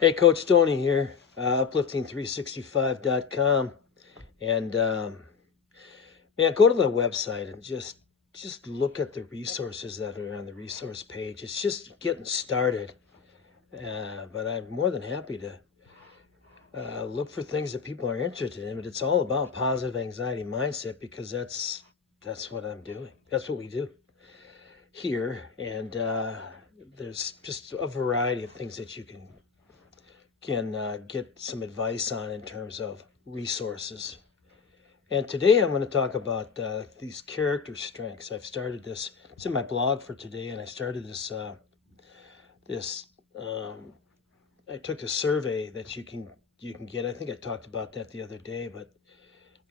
Hey, Coach Tony here, uplifting365.com. And man, go to the website and just look at the resources that are on the resource page. It's just getting started, but I'm more than happy to look for things that people are interested in. But it's all about positive anxiety mindset because that's what I'm doing. That's what we do here, and there's just a variety of things that you can get some advice on in terms of resources. And today I'm going to talk about these character strengths. I've started this. It's in my blog for today, and I started this. This I took the survey that you can get. I think I talked about that the other day, but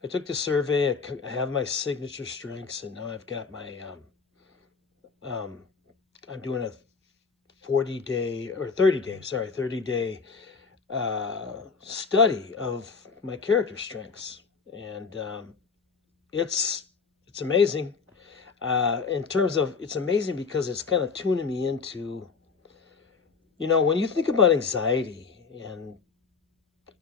I took the survey. I have my signature strengths, and now I've got my. Um, I'm doing a 40-day or 30-day. Sorry, 30-day study of my character strengths, and it's amazing. In terms of it's amazing because it's kind of tuning me into, when you think about anxiety, and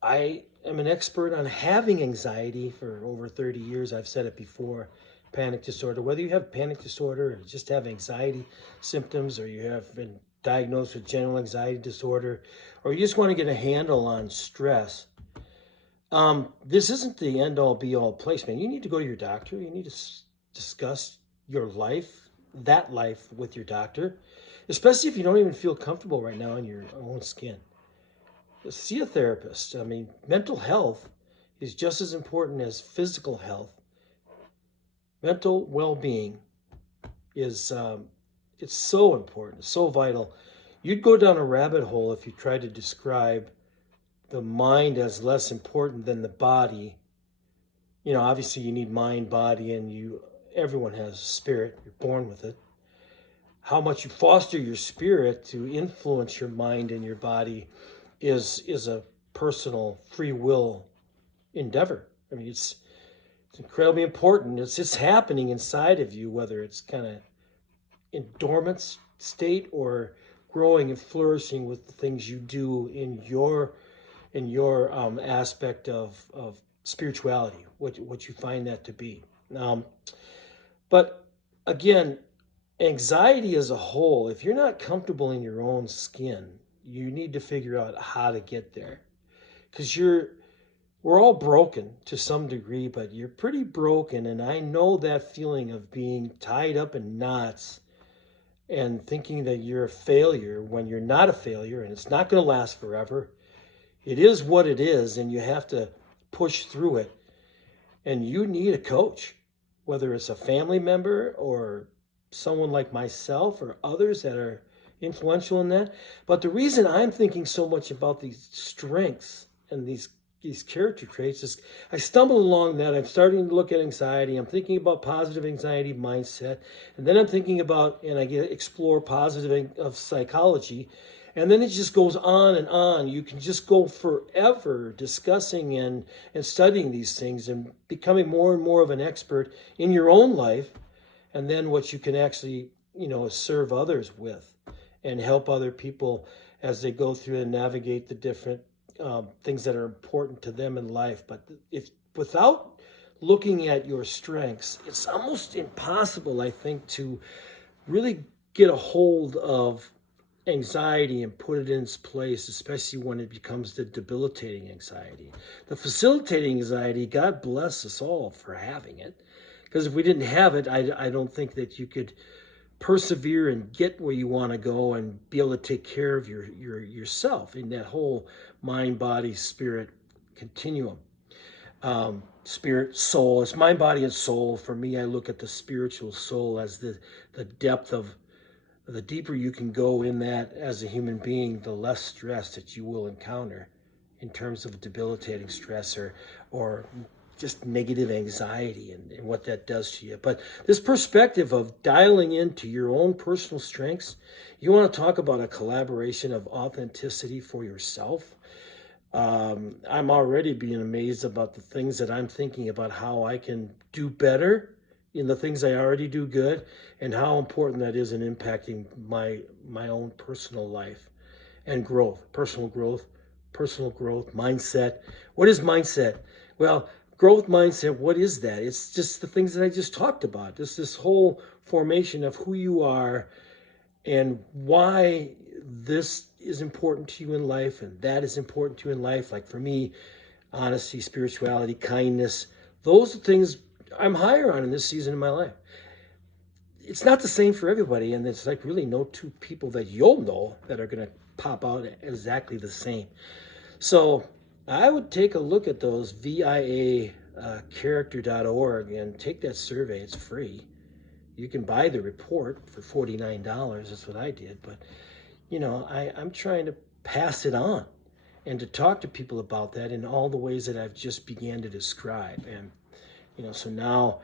I am an expert on having anxiety for over 30 years. I've said it before. Panic disorder, whether you have panic disorder or just have anxiety symptoms, or you have been diagnosed with general anxiety disorder, or you just want to get a handle on stress, this isn't the end all be all place, man. You need to go to your doctor. You need to discuss your life, that life, with your doctor, especially if you don't even feel comfortable right now in your own skin. See a therapist. I mean, mental health is just as important as physical health. Mental well-being is it's so important, so vital. You'd go down a rabbit hole if you tried to describe the mind as less important than the body. Obviously you need mind, body, and everyone has a spirit. You're born with it. How much you foster your spirit to influence your mind and your body is a personal free will endeavor. I mean, it's incredibly important. It's happening inside of you, whether it's kind of in dormant state or growing and flourishing with the things you do in your aspect of spirituality, what you find that to be. But again, anxiety as a whole, if you're not comfortable in your own skin, you need to figure out how to get there, because we're all broken to some degree, but you're pretty broken. And I know that feeling of being tied up in knots and thinking that you're a failure when you're not a failure, and it's not going to last forever. It is what it is, and you have to push through it. And you need a coach, whether it's a family member or someone like myself or others that are influential in that. But the reason I'm thinking so much about these strengths and these character traits is I stumble along that. I'm starting to look at anxiety. I'm thinking about positive anxiety mindset. And then I'm thinking about, and I get explore positive of psychology. And then it just goes on and on. You can just go forever discussing and studying these things and becoming more and more of an expert in your own life. And then what you can actually, serve others with and help other people as they go through and navigate the different things that are important to them in life. But if without looking at your strengths, it's almost impossible, I think, to really get a hold of anxiety and put it in its place, especially when it becomes the debilitating anxiety. The facilitating anxiety, God bless us all for having it. Because if we didn't have it, I don't think that you could persevere and get where you want to go and be able to take care of yourself in that whole mind, body, spirit continuum. Spirit, soul. It's mind, body, and soul. For me, I look at the spiritual soul as the depth of the deeper you can go in that as a human being, the less stress that you will encounter in terms of debilitating stress or just negative anxiety and what that does to you. But this perspective of dialing into your own personal strengths, you want to talk about a collaboration of authenticity for yourself. I'm already being amazed about the things that I'm thinking about how I can do better in the things I already do good, and how important that is in impacting my own personal life and growth, personal growth, mindset. What is mindset? Well, growth mindset, what is that? It's just the things that I just talked about. This whole formation of who you are and why this is important to you in life and that is important to you in life. Like for me, honesty, spirituality, kindness, those are things I'm higher on in this season of my life. It's not the same for everybody, and it's like really no two people that you'll know that are going to pop out exactly the same. So I would take a look at those VIA character.org and take that survey. It's free. You can buy the report for $49. That's what I did. But, I'm trying to pass it on and to talk to people about that in all the ways that I've just began to describe. And, so now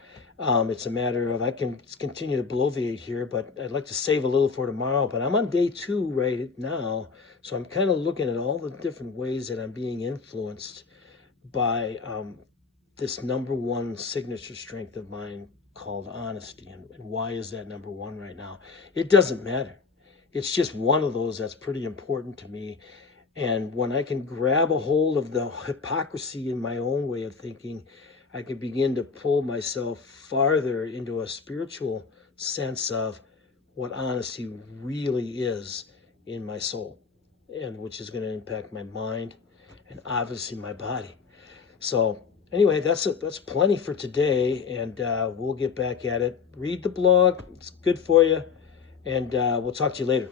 it's a matter of I can continue to bloviate here, but I'd like to save a little for tomorrow. But I'm on day 2 right now. So I'm kind of looking at all the different ways that I'm being influenced by this number one signature strength of mine called honesty. And why is that number one right now? It doesn't matter. It's just one of those that's pretty important to me. And when I can grab a hold of the hypocrisy in my own way of thinking, I can begin to pull myself farther into a spiritual sense of what honesty really is in my soul, and which is going to impact my mind and obviously my body. So anyway, that's plenty for today, and we'll get back at it. Read the blog; it's good for you, and we'll talk to you later.